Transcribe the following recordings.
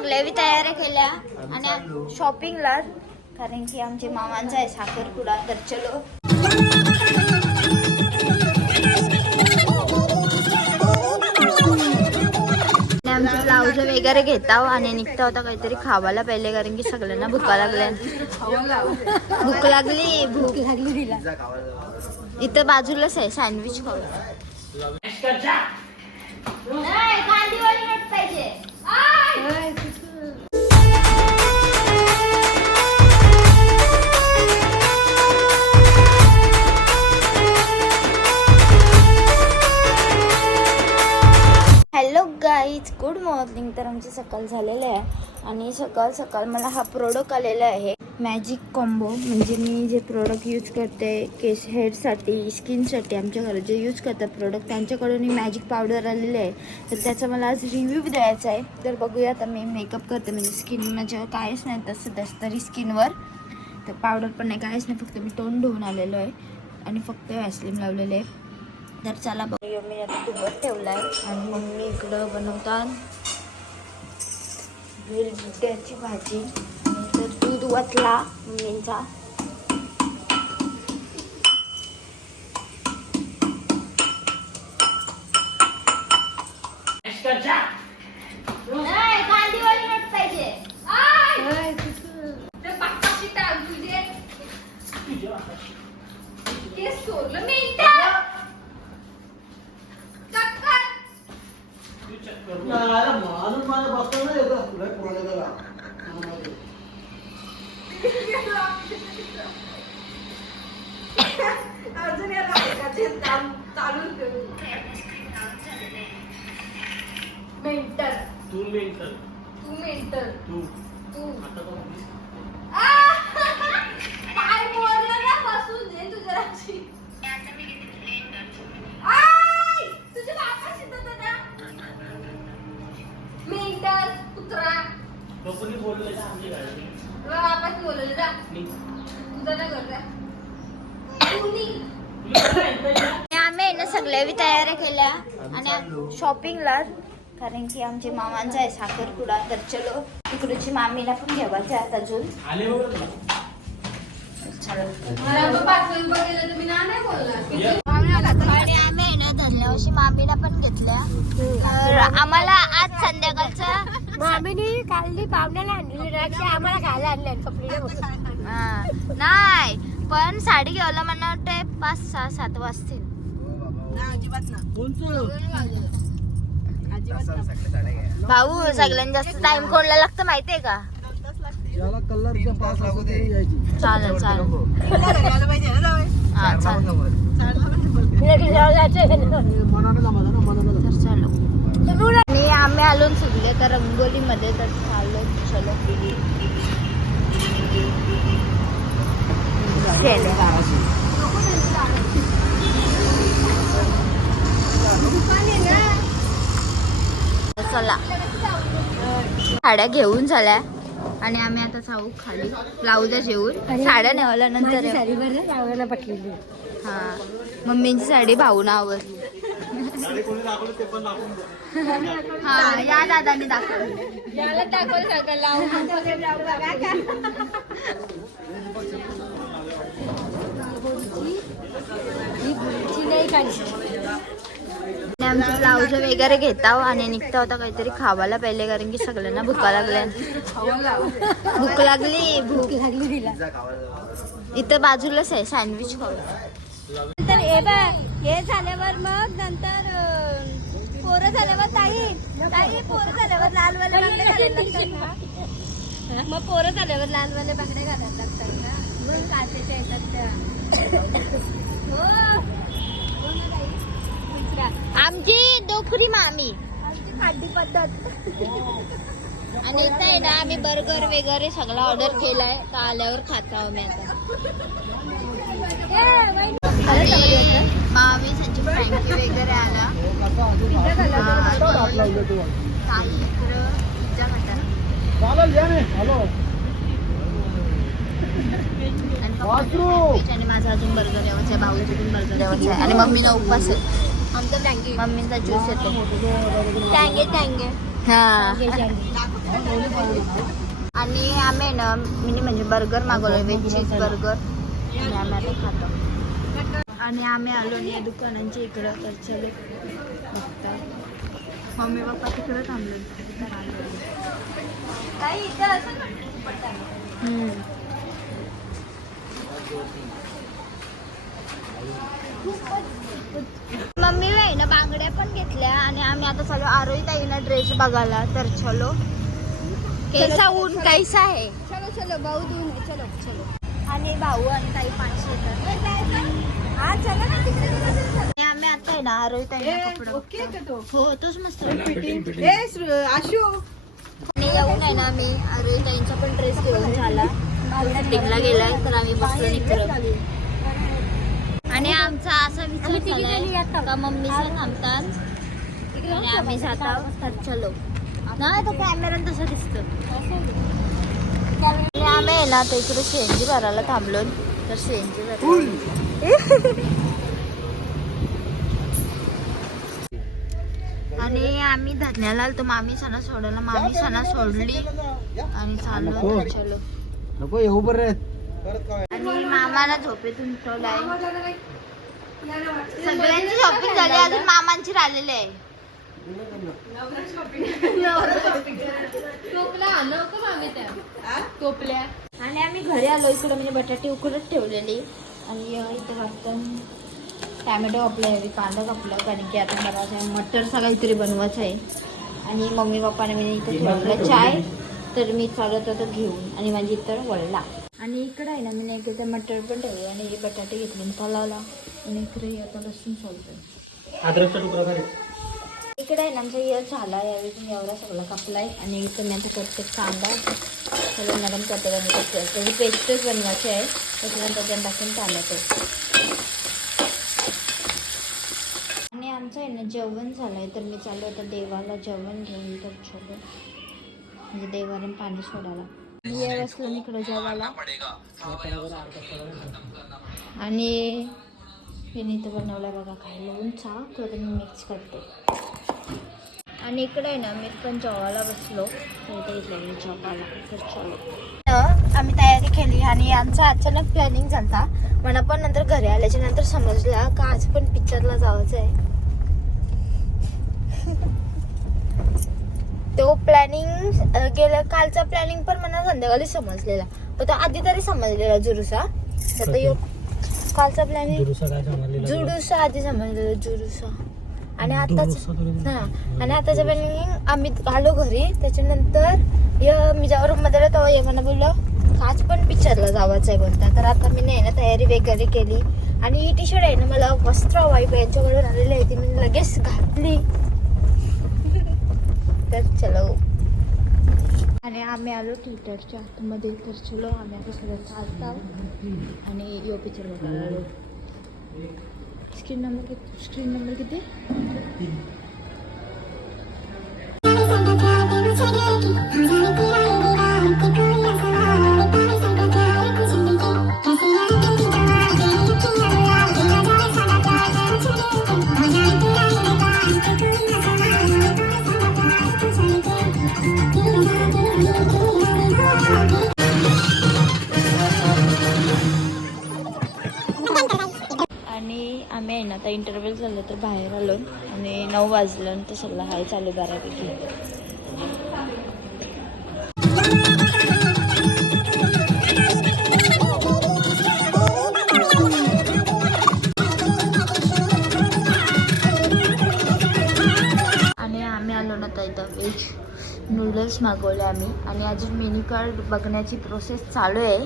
सगळ्या बी तयाऱ्या केल्या. आणि शॉपिंगला कारण की आमचे मामांचा आहे साखरपुडा तर चलो आमचे ब्लाऊज वगैरे घेता आणि निघता होता काहीतरी खावायला पहिले कारण की सगळ्यांना भुका लागल्या भूक लागली भूक लागली. तिला इथं बाजूलाच आहे सँडविच खाऊ हॅलो गाईज गुड मॉर्निंग. तर आमची सकाळ झालेलं आहे आणि सकाळ सकाळ मला हा प्रोडक्ट आलेला आहे. मॅजिक कॉम्बो म्हणजे मी जे प्रोडक्ट यूज करते केस हेअरसाठी स्किनसाठी आमच्या घरात जे यूज करतात प्रोडक्ट त्यांच्याकडून ही मॅजिक पावडर आलेली आहे. तर त्याचा मला आज रिव्ह्यू द्यायचा आहे. तर बघूया आता मी मेकअप करते म्हणजे स्किन माझ्यावर काहीच नाही तसं तसं तरी स्किनवर तर पावडर पण नाही काहीच नाही फक्त मी तोंड धुवून आलेलो आहे. आणि फक्त वॅसलिन लावलेले आहे. तर चला बघूया मी आता धुवत ठेवला आहे आणि मम्मी इकडं बनवतात भेलबुट्याची भाजी. तर दूध वाचला मम्मींचा. माणूस माझा बसतो ना येतो. लय पुराणे त्याला अजून याला ठेवू. मेंटल तू मेंटल तू मेंटल तू. तू. आता केल्या आणि शॉपिंगला कारण की आमचे मामांचा आहे साखरपुडा तर चलो तिकडची मामीला पण घेवायचं आहे आता अजून. ना. धरल्यावर्षी मामीला पण घेतल्या. तर आम्हाला आज संध्याकाळचं मामीनी कालनी पाहुण्याला आणलेली राक्षी आम्हाला घायला आणले कपडे हा, नाही पण साडी घ्यायला मला वाटते पाच सहा सात वाजतील. भाऊ सगळ्यांत जास्त टाइम कोणला लागतं माहितीये का? ज्याला पास यायची. चालेल चालेल. हा चालेल मनाने जमायचं ना मनाने तर चलो आणि आम्ही आलो सगळे तर रंगोलीमध्ये तर चाललो चलो. चले. चला. साड्या घेऊन झाल्या. आणि आम्ही आता जाऊ खाली. ब्लाऊज येऊन साड्या नेवल्यानंतर पटलेली हा. मम्मींची साडी भाऊनावर हा या दादाने दाखवली. याला दाखवलं सगळं लावून. ती नाही काढली. आमचे ब्लाऊज वगैरे घेता हो आणि निघता होता काहीतरी खावायला पहिले कारण की सगळ्यांना भुका लागल्या भूक लागली भूक लागली. इथं बाजूलाच आहे सँडविच खाऊ नंतर हे बघ हे झाल्यावर मग नंतर पोरं झाल्यावर ताई. ताई पोरं झाल्यावर लालवाले बांगडे घालायला लागतात मग पोरं झाल्यावर लालवाले बांगडे घालायला लागतात ना? मग काचेच्या येतात त्या. हो. आमची डोकरी मामी. खाद्य पद्धत. आणि इथं आहे ना आम्ही बर्गर वगैरे सगळा ऑर्डर केलाय. तर आल्यावर खातो आता. बाई. आणि मामी त्यांची फ्रँकी वगैरे आला. इकडं पिझ्झा खातात मी आणि माझा अजून बर्गर यावाचा आहे भाऊचा पण बर्गर यावाचा आहे. आणि मम्मीनं उपवास आहे. आमचं टँगे मम्मीचा ज्यूस येतो. टँगे टँगे हा. आणि आम्ही ना मिनी म्हणजे बर्गर मागवलं व्हेज चीज बर्गर आणि आम्ही आता खातो. आणि आम्ही आलो या दुकानांच्या इकडं तर चले मम्मी पप्पा तिकडं थांबलो. हम्म. बांगड्या पण घेतल्या आणि आम्ही आता चालू आरोही ताईना ड्रेस बघायला तर चलो. कैसा ऊन कैसा आहे चलो चलो भाऊ दून चलो चलो. आणि भाऊ आणि ताई पाचशे येतात हा आम्ही आता आहे ना आरोही ताईना कपडे बघतो. हो तोच मस्त आशू. आणि येऊन आहे ना आम्ही आरोही ताईंचा पण ड्रेस घेऊन झाला. शूटिंगला गेलाय तर आम्ही बसलो इकडं आणि आमचा असा विचार झालाय का मम्मीला थांबतात? आणि आम्ही जाता. तर चलो. नाही तो कॅमेरा तसं दिसतं आणि आम्ही आहे ना तर इकडे सीएनजी भरायला थांबलो तर सीएनजी आणि आम्ही धरण्याला आलतो. मामी सणा सोडायला. मामी सणा सोडली. आणि चाललो. चलो. नको येऊ बरं आणि मामाला झोपेतून उठवलाय. सगळ्यांची शॉपिंग झाली अजून मामांची राहिलेली आहे. टोपल्या. आणि आम्ही घरी आलो इकडं म्हणजे बटाटे उकडत ठेवलेली. आणि इथं वाटतं टॅमॅटो कापलं आहे कांदा कापलं कारण की आता मला असं मटर काहीतरी बनवायचं आहे. आणि मम्मी पप्पाने मी इथं ठेवलं चाय तर मी चालत होतो घेऊन. आणि माझी इतर वळला आणि इकडं आहे ना मी नाही इकडे मटर पण ठेवले आणि हे बटाटे घेतले आणि तलावला आणि इकडे आता लसूण चालतं अद्रकचा तुकडा करे इकडे आहे ना आमचा इयर झाला यावेळी तुम्ही एवढा सगळा कापलाय आणि इथं मी आता करते कांदा. सगळं नरम करते त्याची पेस्टच बनवायची आहे. त्याच्यानंतर त्याच्यात टाकून टॅमॅटो आणि आमचं आहे ना जेवण झालंय तर मी चालू आता देवाला जेवण घेऊन तर चलो म्हणजे देवाने पाणी सोडायला. बसलो इकडं जेवायला. आणि मी इथं बनवला बघा खायला उंचा तर मी मिक्स करते. आणि इकडे आहे ना मी पण जेवायला बसलो. मी जेवायला. तर आम्ही तयारी केली आणि आमचा अचानक प्लॅनिंग झाला मला पण नंतर घरी आल्याच्यानंतर समजलं का आज पण पिक्चरला जायचं आहे. तो प्लॅनिंग गेल्या कालचा प्लॅनिंग पण मला संध्याकाळी समजलेला. पण तो आधी तरी समजलेला जुरुसा तर तो यो- कालचा प्लॅनिंग जुडुसा आधी समजलेलं जुडुसा. आणि आताच हा. आणि आताच्या प्लॅनिंग आम्ही आलो घरी. त्याच्यानंतर य मी जेव्हा रूममध्ये तेव्हा ये मला बोललं आज पण पिक्चरला जावायचं आहे बोलता. तर आता मी नाही ना तयारी वगैरे केली. आणि ही टी शर्ट आहे ना मला वस्त्र वाईफ यांच्याकडून आलेली आहे ती मी लगेच घातली. तर चलो. आणि आम्ही आलो थिएटरच्या आतमध्ये तर चलो आम्ही आता सगळं चालतो आणि यो पिक्चर बघायला आलो. स्क्रीन नंबर किती? स्क्रीन नंबर किती? तर बाहेर आलो आणि नऊ वाजलं तर सगळं हाय चालू बऱ्यापैकी. आणि आम्ही आलो ना इथं नूडल्स मागवले आम्ही. आणि अजून मेन्यू कार्ड बघण्याची प्रोसेस चालू आहे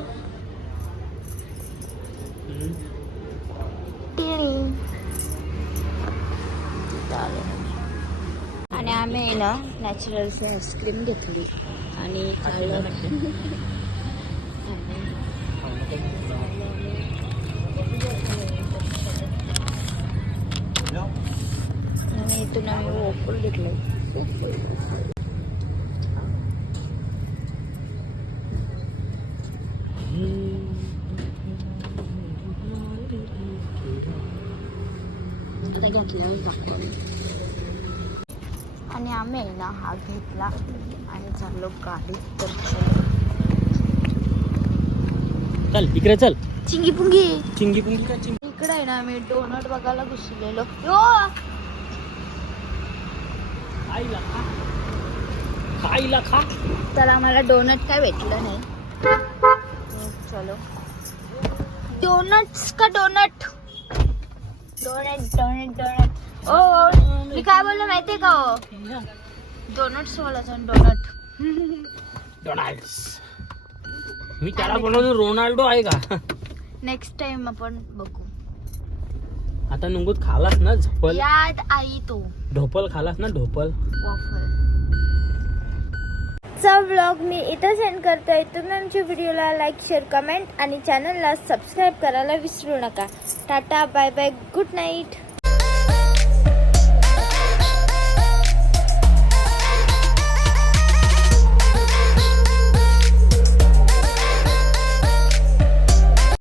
टिणी. चालेल. आणि आम्ही आहे ना नॅचरलची आईस्क्रीम घेतली. आणि चाललं आणि इथून आम्ही वोफल घेतलं आता घेतल्यावर दाखवलं आणि आणि आम्ही आहे ना हा घेतला आणि चाललो गाडीत तर चलो. इकडे चल. चिंगी पुंगी चिंगी पुंगी का चिंगी इकडे आहे ना आम्ही डोनट बघायला घुसलेलो. यो! खाईला खा. तर आम्हाला डोनट काय भेटलं नाही. चलो. डोनट्स का डोनट डोनट डोनट डोनट ओ ओ, मी काय बोललो माहितीये का डोनट्स बोलायचं डोनट डोनाल्ड्स मी त्याला बोलवतो रोनाल्डो आहे का? नेक्स्ट टाइम आपण बघू. आता नुंगूत खालास ना झपल. याद आई तो. ढोपल खालास ना ढोपल. वॉफल चा व्लॉग मी इथं सेंड करतोय. तुम्ही आमच्या व्हिडिओला लाईक शेअर कमेंट आणि चॅनलला सबस्क्राईब करायला विसरू नका. Tata bye bye good night